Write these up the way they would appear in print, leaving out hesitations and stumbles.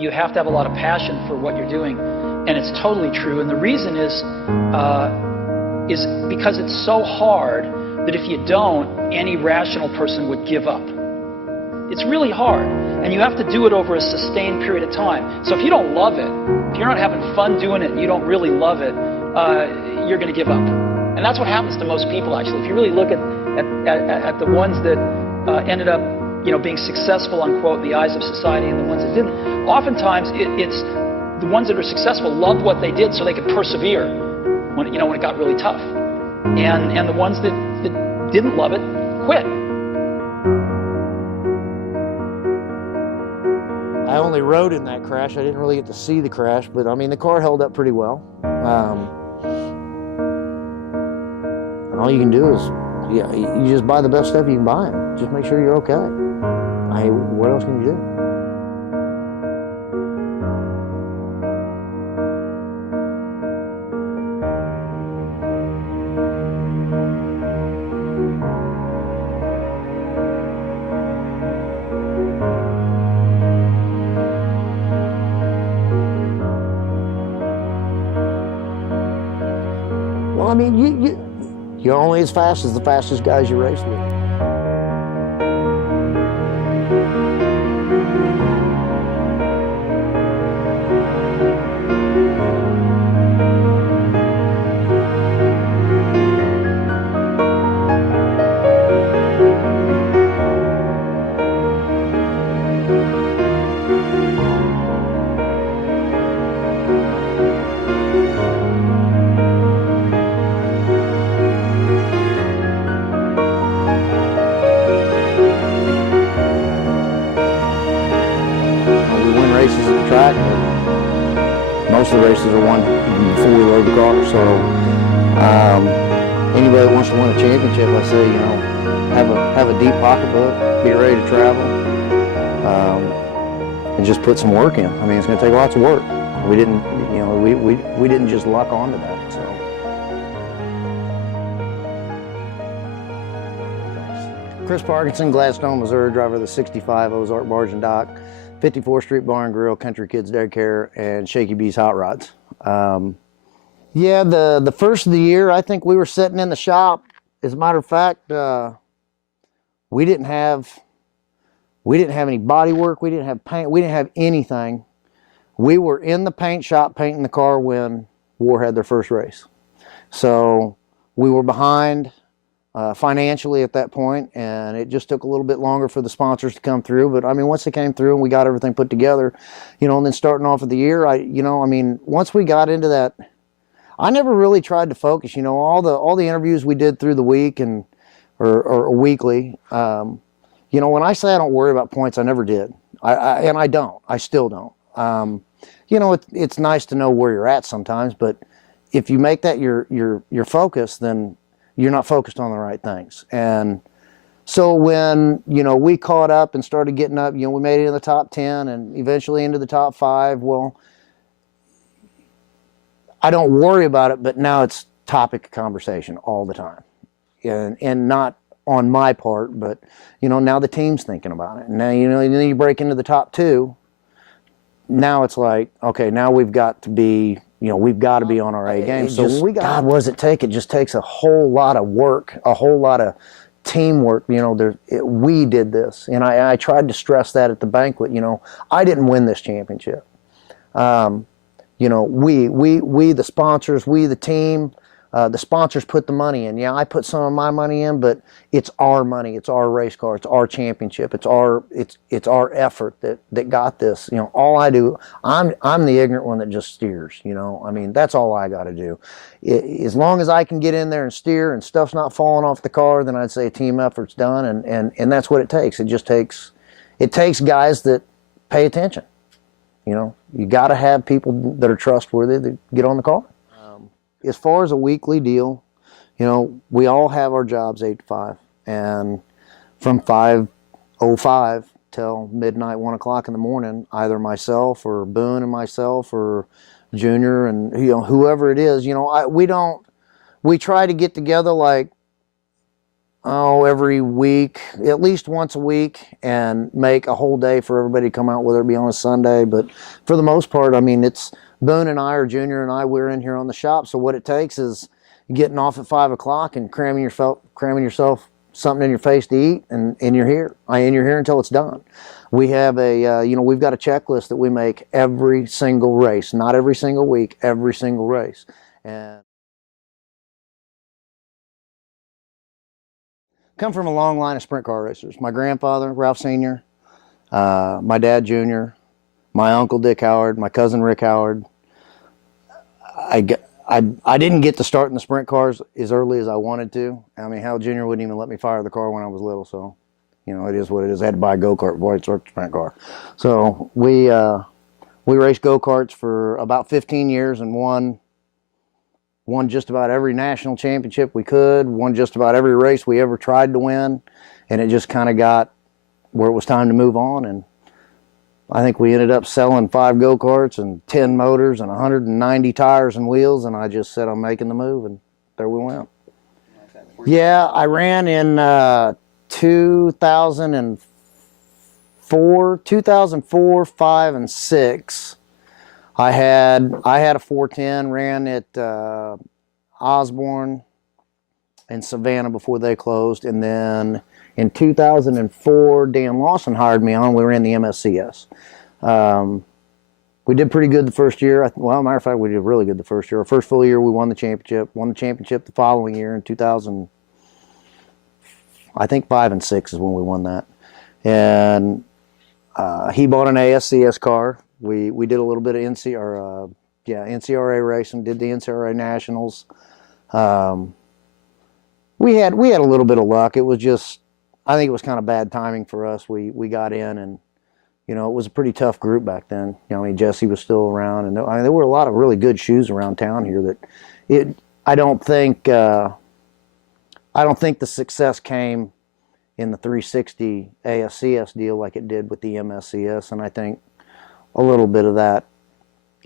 you have to have a lot of passion for what you're doing, and it's totally true. And the reason is because it's so hard that if you don't, any rational person would give up. It's really hard, and you have to do it over a sustained period of time. So if you don't love it, if you're not having fun doing it, and you don't really love it, you're going to give up. And that's what happens to most people, actually. If you really look at the ones that ended up, being successful, unquote, in the eyes of society, and the ones that didn't, oftentimes it's the ones that are successful loved what they did so they could persevere when it got really tough, and the ones that didn't love it quit. I only rode in that crash. I didn't really get to see the crash, but I mean the car held up pretty well. And all you can do is, you just buy the best stuff you can buy. Just make sure you're okay. What else can you do? Well, I mean, you're only as fast as the fastest guys you race with. Races at the track, but most of the races are won before we load the car. So anybody that wants to win a championship, I say, have a deep pocketbook, be ready to travel, and just put some work in. I mean, it's going to take lots of work. We didn't, we didn't just luck onto that. So. Chris Parkinson, Gladstone, Missouri, driver of the 65 Ozark Barge and Dock, 54th Street Bar and Grill, Country Kids Daycare, and Shaky B's Hot Rods. Yeah, the first of the year, I think we were sitting in the shop. As a matter of fact, we didn't have any body work. We didn't have paint. We didn't have anything. We were in the paint shop painting the car when War had their first race. So we were behind financially at that point, and it just took a little bit longer for the sponsors to come through. But I mean, once they came through and we got everything put together, and then starting off of the year, once we got into that, I never really tried to focus. All the interviews we did through the week or weekly. When I say I don't worry about points, I never did. I don't. I still don't. It's nice to know where you're at sometimes, but if you make that your focus, then you're not focused on the right things. And so when, we caught up and started getting up, we made it in the top 10 and eventually into the top 5. Well, I don't worry about it, but now it's topic of conversation all the time. And not on my part, but, now the team's thinking about it. And now, then you break into the top 2. Now it's like, okay, now we've got to be, we've got to be on our A game. So God, what does it take? It just takes a whole lot of work, a whole lot of teamwork. We did this, and I tried to stress that at the banquet. I didn't win this championship. We the sponsors, we the team, the sponsors put the money in. Yeah, I put some of my money in, but it's our money, it's our race car, it's our championship, it's our effort that got this. All I do, I'm the ignorant one that just steers. I mean, that's all I got to do. As long as I can get in there and steer and stuff's not falling off the car, then I'd say a team effort's done, and that's what it takes. It takes guys that pay attention. You got to have people that are trustworthy that get on the car. As far as a weekly deal, we all have our jobs 8 to 5, and from 5:05 till midnight, 1 o'clock in the morning, either myself or Boone and myself or Junior and whoever it is, we try to get together like every week, at least once a week, and make a whole day for everybody to come out, whether it be on a Sunday. But for the most part, I mean, it's Boone and I, or Junior and I, we're in here on the shop. So what it takes is getting off at 5 o'clock and cramming yourself something in your face to eat, and you're here. You're here until it's done. We have we've got a checklist that we make every single race, not every single week, every single race. And come from a long line of sprint car racers. My grandfather, Ralph Sr., my dad, Junior, my uncle, Dick Howard, my cousin, Rick Howard. I didn't get to start in the sprint cars as early as I wanted to. I mean, Hal Jr. wouldn't even let me fire the car when I was little, so, it is what it is. I had to buy a go-kart before I started the sprint car. So we raced go-karts for about 15 years and won just about every national championship we could, won just about every race we ever tried to win, and it just kind of got where it was time to move on. And I think we ended up selling 5 go-karts and 10 motors and 190 tires and wheels, and I just said, I'm making the move, and there we went. Yeah, I ran in 2004, 5, and 6. I had a 410, ran at Osborne and Savannah before they closed, and then in 2004, Dan Lawson hired me on. We ran the MSCS. We did pretty good the first year. Well, matter of fact, we did really good the first year. Our first full year, we won the championship. Won the championship the following year in 2000. I think 5 and 6 is when we won that. And he bought an ASCS car. We did a little bit of NCRA racing. Did the NCRA Nationals. We had a little bit of luck. It was just, I think it was kind of bad timing for us. We got in, and it was a pretty tough group back then. Jesse was still around, and there were a lot of really good shoes around town here. I don't think the success came in the 360 ASCS deal like it did with the MSCS, and I think a little bit of that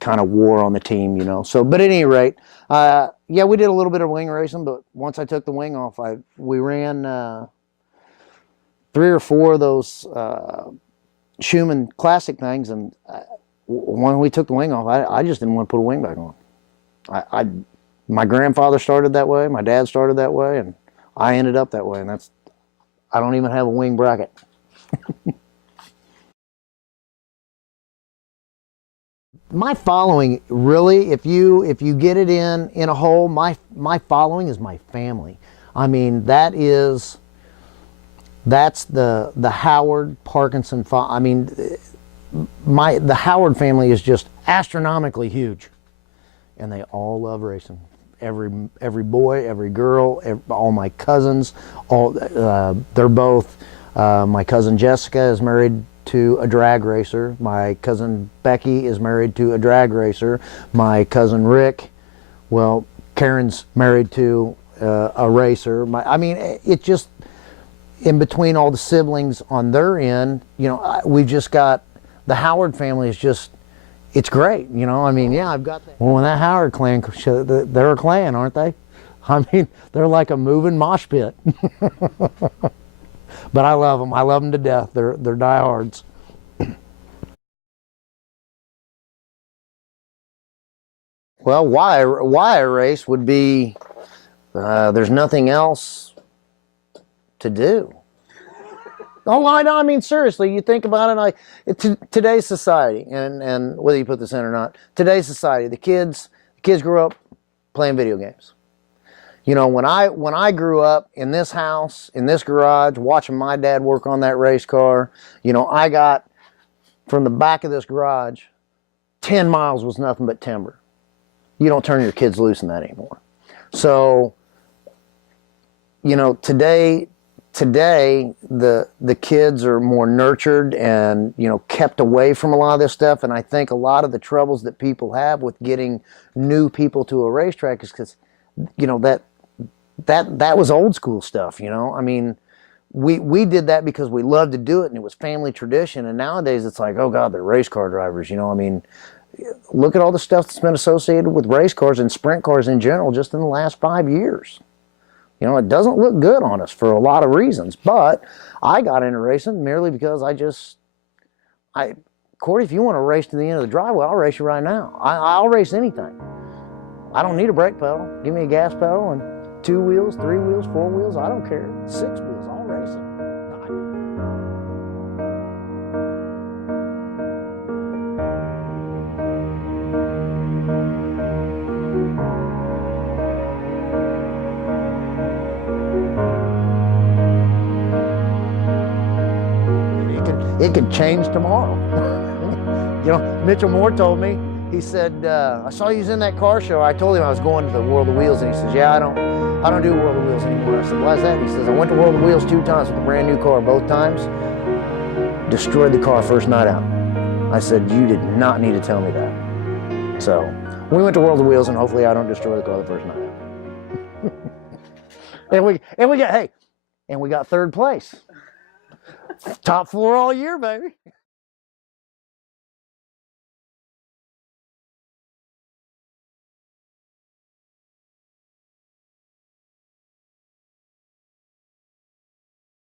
kind of wore on the team, So, but at any rate, we did a little bit of wing racing, but once I took the wing off, we ran 3 or 4 of those Schumann Classic things, and when we took the wing off, I just didn't want to put a wing back on. My grandfather started that way, my dad started that way, and I ended up that way, and I don't even have a wing bracket. My following, really, if you get it in a whole, my following is my family. I mean, that's the Howard Parkinson. The Howard family is just astronomically huge, and they all love racing. Every boy, every girl, all my cousins, they're both. My cousin Jessica is married to a drag racer. My cousin Becky is married to a drag racer. My cousin Rick, well, Karen's married to a racer. It just, in between all the siblings on their end, we've just got, the Howard family is just, it's great, I've got that. Well, when that Howard clan, they're a clan, aren't they? They're like a moving mosh pit. But I love them. I love them to death. They're diehards. Well, why I race would be there's nothing else to do. Oh, I mean, seriously, you think about it, today's society, and whether you put this in or not, today's society, the kids grew up playing video games. When I grew up in this house, in this garage, watching my dad work on that race car, I got, from the back of this garage, 10 miles was nothing but timber. You don't turn your kids loose in that anymore. So, today the kids are more nurtured and, kept away from a lot of this stuff. And I think a lot of the troubles that people have with getting new people to a racetrack is because, that was old school stuff, we did that because we loved to do it and it was family tradition. And nowadays it's like, oh God, they're race car drivers, look at all the stuff that's been associated with race cars and sprint cars in general just in the last 5 years. You know, it doesn't look good on us for a lot of reasons. But I got into racing merely because Corey, if you want to race to the end of the driveway, I'll race you right now. I'll race anything. I don't need a brake pedal. Give me a gas pedal and 2 wheels, 3 wheels, 4 wheels. I don't care. 6 wheels, I'll race it. It could change tomorrow. You know, Mitchell Moore told me, he said, I saw you was in that car show. I told him I was going to the World of Wheels, and he says, yeah, I don't do World of Wheels anymore. I said, why is that? He says, I went to World of Wheels 2 times with a brand new car. Both times, destroyed the car first night out. I said, you did not need to tell me that. So we went to World of Wheels, and hopefully I don't destroy the car the first night out. and we got 3rd place. Top 4 all year, baby.